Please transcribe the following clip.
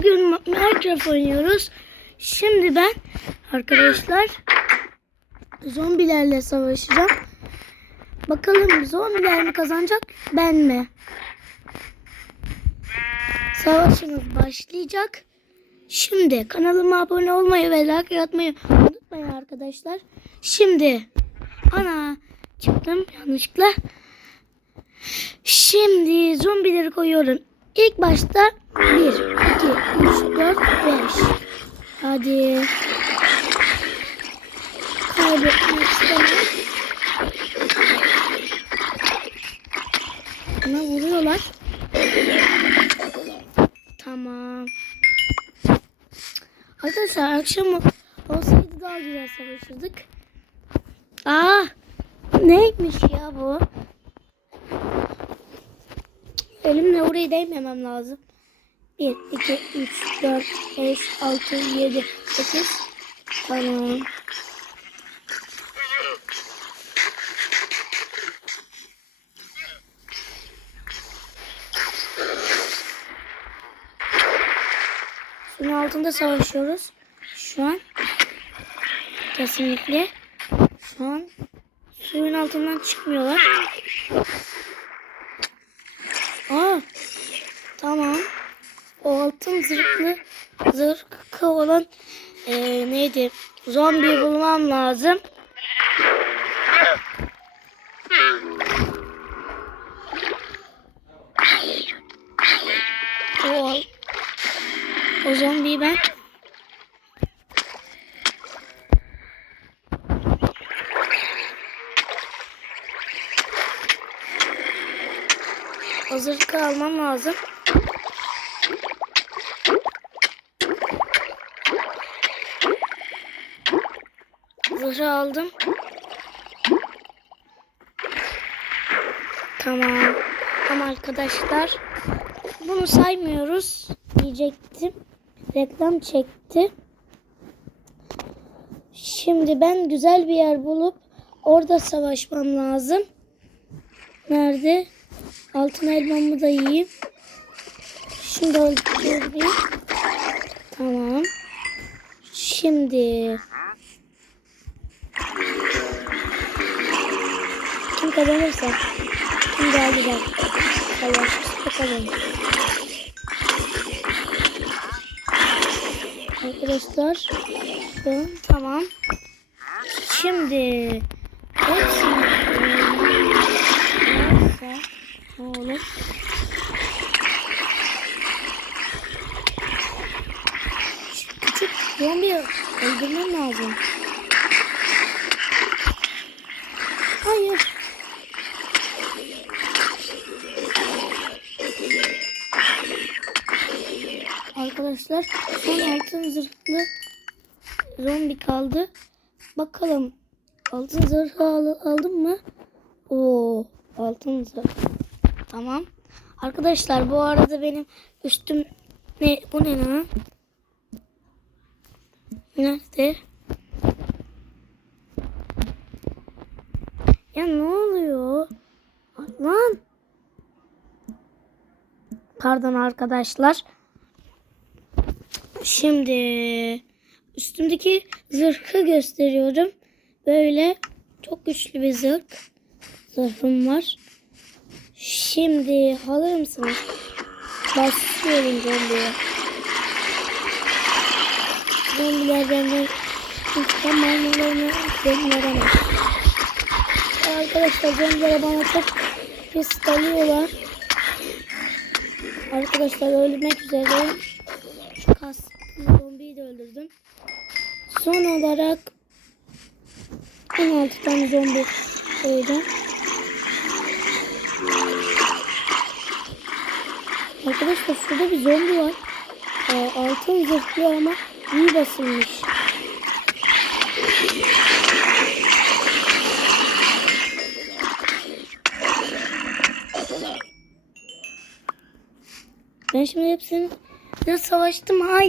Bugün Minecraft oynuyoruz. Şimdi ben arkadaşlar zombilerle savaşacağım. Bakalım zombiler mi kazanacak ben mi? Savaşımız başlayacak. Şimdi kanalıma abone olmayı ve like atmayı unutmayın arkadaşlar. Şimdi ana çıktım yanlışlıkla. Şimdi zombileri koyuyorum. İlk başta 1, 2, 3, 4, 5. Hadi. Kaybetmek istemem. Bana vuruyorlar. Tamam. Arkadaşlar akşam olsaydı daha güzel savaşırdık. Aa, neymiş ya bu? Elimle orayı değmemem lazım. 1, 2, 3, 4, 5, 6, 7, 8. Tamam. Suyun altında savaşıyoruz. Şu an. Kesinlikle. Şu an suyun altından çıkmıyorlar. Aa, tamam. O altın zırhlı zırhlı olan eee, neydi? Zombi bulmam lazım. O, o zombiyi ben o zırhı almam lazım. Zırhı aldım. Tamam. Ama arkadaşlar bunu saymıyoruz diyecektim. Reklam çekti. Şimdi ben güzel bir yer bulup orada savaşmam lazım. Nerede? Altın elmamı da yiyeyim. Şimdi öldüreyim. Tamam. Şimdi kim kazanırsa kim daha güzel savaşırsa kazanır. Arkadaşlar tamam. Şimdi hepsini olur. Şu küçük zombi öldürmem lazım. Hayır. Arkadaşlar son altın zırhlı zombi kaldı. Bakalım altın zırhı al- aldım mı? Oo, altın zırh. Tamam. Arkadaşlar bu arada benim üstüm ne bu ne lan? Nerede? Ya ne oluyor? Lan. Pardon arkadaşlar. Şimdi üstümdeki zırhı gösteriyorum. Böyle çok güçlü bir zırh. Zırhım var. Şimdi alır mısınız? Basıyorum zombiye. Zombiler benden intikam almalarını benim. Arkadaşlar zombiler bana çok pis dalıyorlar. Arkadaşlar ölmek üzere. Şu kasklı zombiyi de öldürdüm. Son olarak 16 tane zombi koydum. Arkadaşlar şurada bir zombi var. Ee, altın zırhlı ama iyi basılmış. Ben şimdi hepsini savaştım. Hayır.